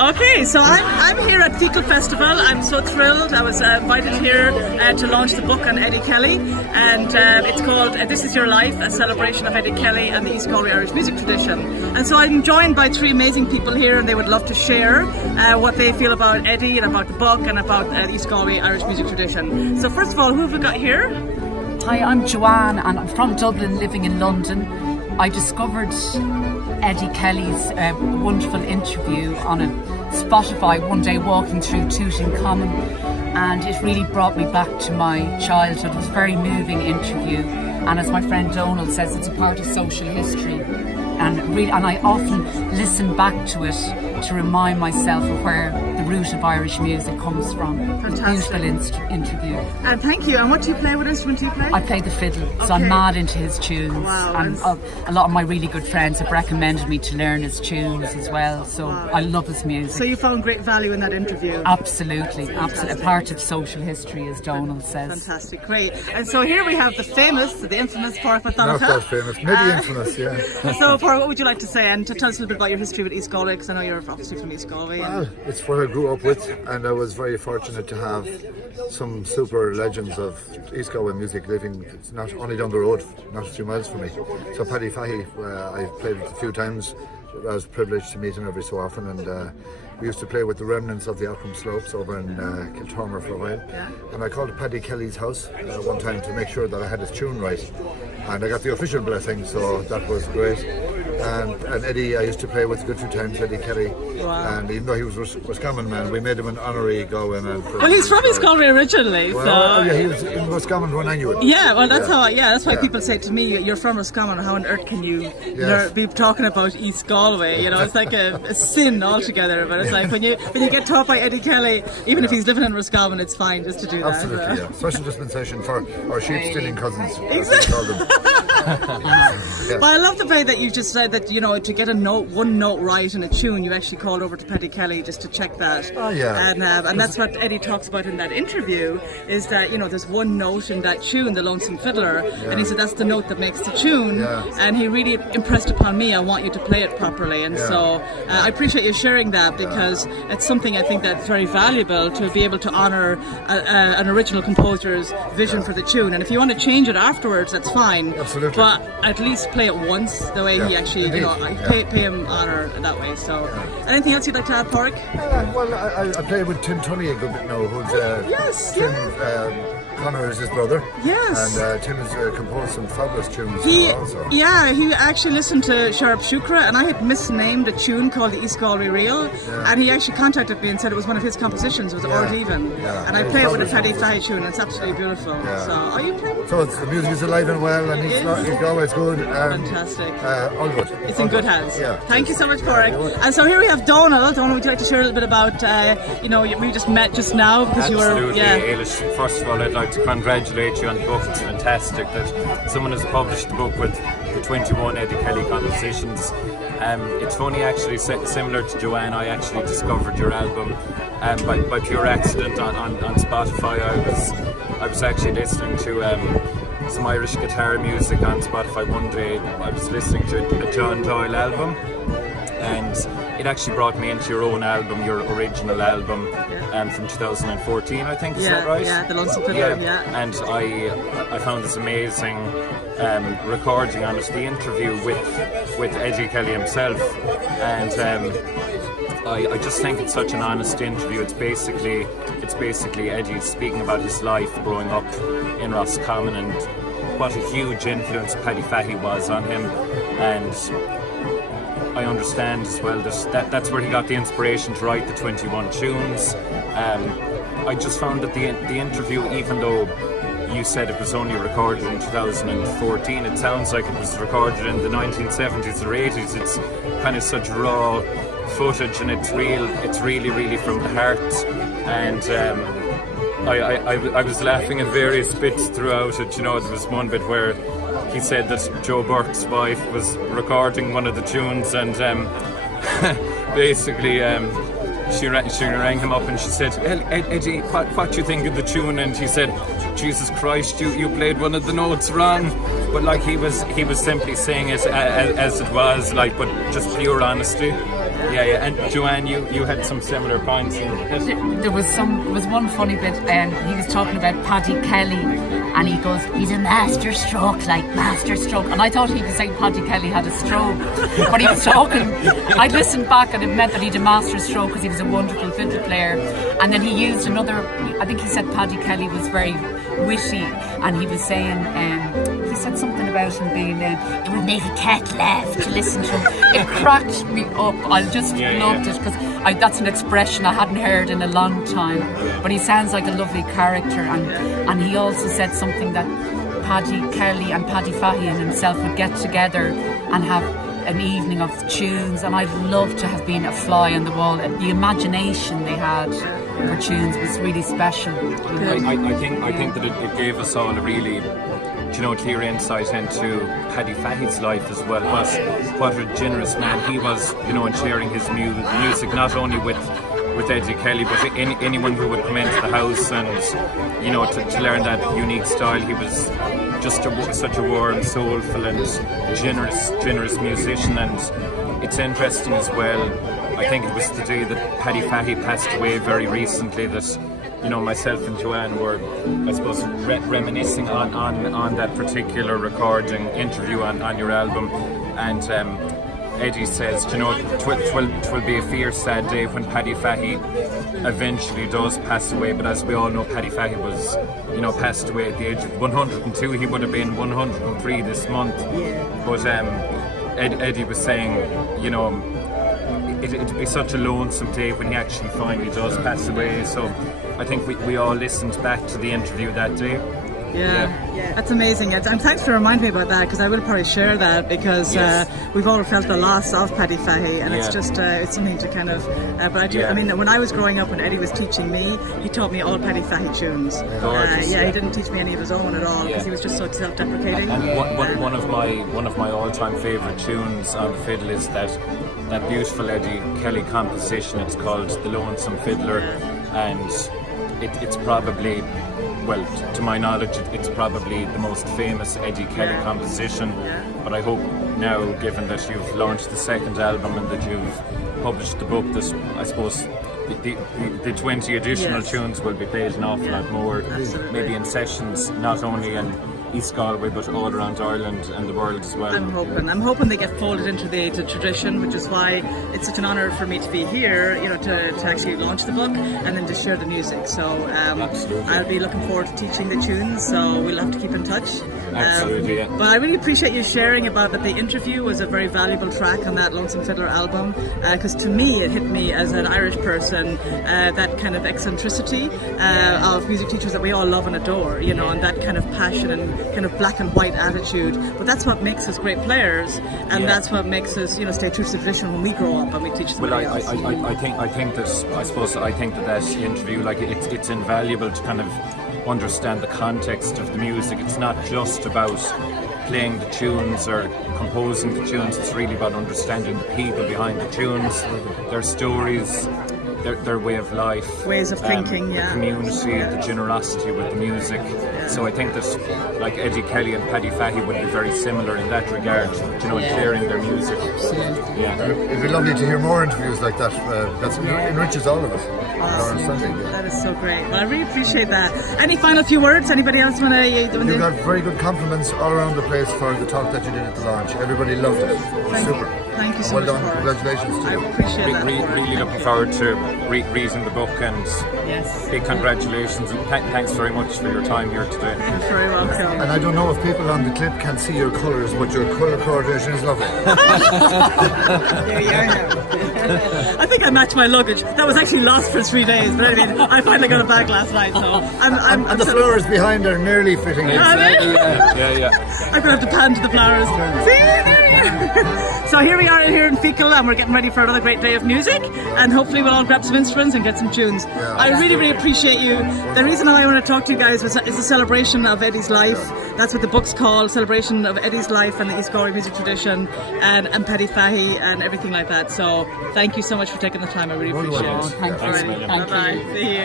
Okay, so I'm here at Feakle Festival. I'm so thrilled. I was invited here to launch the book on Eddie Kelly, and it's called This Is Your Life, a celebration of Eddie Kelly and the East Galway Irish music tradition. And so I'm joined by three amazing people here, and they would love to share what they feel about Eddie and about the book and about the East Galway Irish music tradition. So first of all, who have we got here? Hi, I'm Joanne and I'm from Dublin, living in London. I discovered Eddie Kelly's wonderful interview on a Spotify one day walking through Tutankhamun, and it really brought me back to my childhood. It was a very moving interview, and as my friend Donald says, it's a part of social history, and I often listen back to it to remind myself of where the root of Irish music comes from. Fantastic. Beautiful interview. And thank you. And what do you play? What instrument do you play? I play the fiddle, so I'm mad into his tunes. Wow. And a lot of my really good friends have recommended me to learn his tunes as well, so I love his music. So you found great value in that interview? Absolutely, absolutely. A part of social history, as Donald says. Fantastic, great. And so here we have the infamous Páraic McDonagh. Not that famous, maybe infamous, yeah. So Páraic, what would you like to say? And to tell us a little bit about your history with East Galway, because I know you're obviously from East Galway. Well, it's what I grew up with, and I was very fortunate to have some super legends of East Galway music living not only down the road, not a few miles from me. So Paddy Fahey, I played with a few times. I was privileged to meet him every so often, and we used to play with the remnants of the Outcome Slopes over in Kiltormer for a while. Yeah. And I called Paddy Kelly's house one time to make sure that I had his tune right, and I got the official blessing, so that was great. And Eddie, I used to play with a good few times, Eddie Kelly. Wow. And even though he was Roscommon man, we made him an honorary Galway man. Well, he's from East Galway originally, well, so... yeah, he was in Roscommon when I knew it. Yeah, well, that's why people say to me, you're from Roscommon, how on earth can you be talking about East Galway? You know, it's like a sin altogether, but it's like when you get taught by Eddie Kelly, even if he's living in Roscommon, it's fine just to do that. Absolutely, yeah. Special dispensation for our sheep-stealing cousins. Exactly. But I love the way that you just said that, you know, to get one note right in a tune, you actually called over to Paddy Kelly just to check that. Oh, yeah. And that's what Eddie talks about in that interview, is that, you know, there's one note in that tune, the Lonesome Fiddler, and he said that's the note that makes the tune, and he really impressed upon me, I want you to play it properly, and so I appreciate you sharing that, because it's something I think that's very valuable, to be able to honour an original composer's vision for the tune, and if you want to change it afterwards, that's fine. Absolutely. But at least play it once, the way he actually, you know, pay him honour that way. So, anything else you'd like to add, Páraic? Well, I play with Tim Tunney a good bit now, who's Tim Connor is his brother. Yes. And Tim has composed some fabulous tunes also. Yeah, he actually listened to Sharp Shukra, and I had misnamed a tune called the East Galway Reel, and he actually contacted me and said it was one of his compositions, it was Ord Even. And I play it with a Paddy Fahey tune, and it's absolutely beautiful. So, are you playing? So the music is alive and well, and East Galway is good. Fantastic. All good. It's in good hands. Yeah. Thank you so much, Páraic. And so here we have Donald. Donald, would you like to share a little bit about, you know, we just met just now because Absolutely, you were... Ailish. First of all, I'd like to congratulate you on the book. It's fantastic that someone has published the book with the 21 Eddie Kelly compositions. It's funny, actually, similar to Joanne, I actually discovered your album by pure accident on Spotify. I was actually listening to some Irish guitar music on Spotify one day. I was listening to a John Doyle album, and it actually brought me into your own album, your original album from 2014, I think. Is that right? Yeah, the Lonesome Fiddler. Yeah. And I found this amazing recording on it, the interview with Eddie Kelly himself, and I just think it's such an honest interview. It's basically Eddie speaking about his life growing up in Roscommon and what a huge influence Paddy Fahey was on him, and I understand as well that's where he got the inspiration to write the 21 tunes. I just found that the interview, even though you said it was only recorded in 2014, it sounds like it was recorded in the 1970s or 80s. It's kind of such raw footage, and it's really from the heart, and I was laughing at various bits throughout it. You know, there was one bit where he said that Joe Burke's wife was recording one of the tunes, and basically she rang him up and she said, Eddie, what do you think of the tune? And he said, Jesus Christ, you played one of the notes wrong. But like he was simply saying it as it was, like, but just pure honesty. Yeah. And Joanne, you had some similar points in this. There was one funny bit. He was talking about Paddy Kelly, and he goes, "He's a master stroke, and I thought he was saying Paddy Kelly had a stroke, but he was talking. I listened back, and it meant that he had a master stroke because he was a wonderful fiddle player. And then he used another. I think he said Paddy Kelly was very witty, and he was saying, he said something about him being, it would make a cat laugh to listen to him. It cracked me up. I just loved it, because that's an expression I hadn't heard in a long time. But he sounds like a lovely character, and he also said something that Paddy Kelly and Paddy Fahey and himself would get together and have an evening of tunes, and I'd love to have been a fly on the wall. The imagination they had for tunes was really special. I think that it gave us all a really, clear insight into Paddy Fahey's life as well. What a generous man he was, in sharing his music, not only with Eddie Kelly, but anyone who would come into the house and, to learn that unique style. He was just such a warm, soulful and generous musician. And it's interesting as well, I think it was the day that Paddy Fahey passed away very recently that, myself and Joanne were, I suppose, reminiscing on that particular recording interview on your album. And Eddie says, twill be a fierce sad day when Paddy Fahey eventually does pass away. But as we all know, Paddy Fahey was, passed away at the age of 102. He would have been 103 this month. But Eddie was saying, it'd be such a lonesome day when he actually finally does pass away. So I think we all listened back to the interview that day. Yeah, that's amazing. And thanks for reminding me about that, because I will probably share that, because we've all felt the loss of Paddy Fahey, and it's just it's something to kind of. But I do. I mean, when I was growing up, when Eddie was teaching me, he taught me all Paddy Fahey tunes. He didn't teach me any of his own at all, because he was just so self-deprecating. And one of my all-time favourite tunes on fiddle is that beautiful Eddie Kelly composition. It's called "The Lonesome Fiddler," and it's probably, well, to my knowledge, it's probably the most famous Eddie Kelly composition. But I hope now, given that you've launched the second album and that you've published the book, that I suppose the 20 additional tunes will be played an awful lot more, maybe in sessions, not only in East Galway but all around Ireland and the world as well. I'm hoping they get folded into the tradition, which is why it's such an honour for me to be here, to actually launch the book and then to share the music. So I'll be looking forward to teaching the tunes, so we'll have to keep in touch. Absolutely, But I really appreciate you sharing about that. The interview was a very valuable track on that Lonesome Fiddler album, because to me it hit me as an Irish person, that kind of eccentricity of music teachers that we all love and adore, and that kind of passion and kind of black and white attitude. But that's what makes us great players, and that's what makes us, stay true to the tradition when we grow up and we teach somebody else. I think that interview, like, it's invaluable to kind of understand the context of the music. It's not just about playing the tunes or composing the tunes. It's really about understanding the people behind the tunes, their stories, their way of life, ways of thinking, the community, the generosity with the music. So I think that, like, Eddie Kelly and Paddy Fahey would be very similar in that regard, in sharing their music. It'd be lovely to hear more interviews like that. That enriches all of us. Awesome. That is so great. Well, I really appreciate that. Any final few words? Anybody else want to? You got very good compliments all around the place for the talk that you did at the launch. Everybody loved it. It was super. Thank you so much. Well done. Congratulations to you. I appreciate that. Really looking forward to reading the book, and big congratulations, and thanks very much for your time here today. You're very welcome. And I don't know if people on the clip can see your colours, but your colour coordination is lovely. There you are now. I think I matched my luggage. That was actually lost for 3 days, but I mean, I finally got it back last night. So and the flowers behind are nearly fitting in. Yeah. I'm gonna have to pan to the flowers. See? So here we are here in Feakle, and we're getting ready for another great day of music, and hopefully we'll all grab some instruments and get some tunes. I really appreciate you. The reason why I want to talk to you guys is a celebration of Eddie's life. That's what the book's called, celebration of Eddie's life and the East Galway music tradition, and Paddy Fahey and everything like that. So thank you so much for taking the time. I really appreciate it. Thank you. Bye-bye. See you.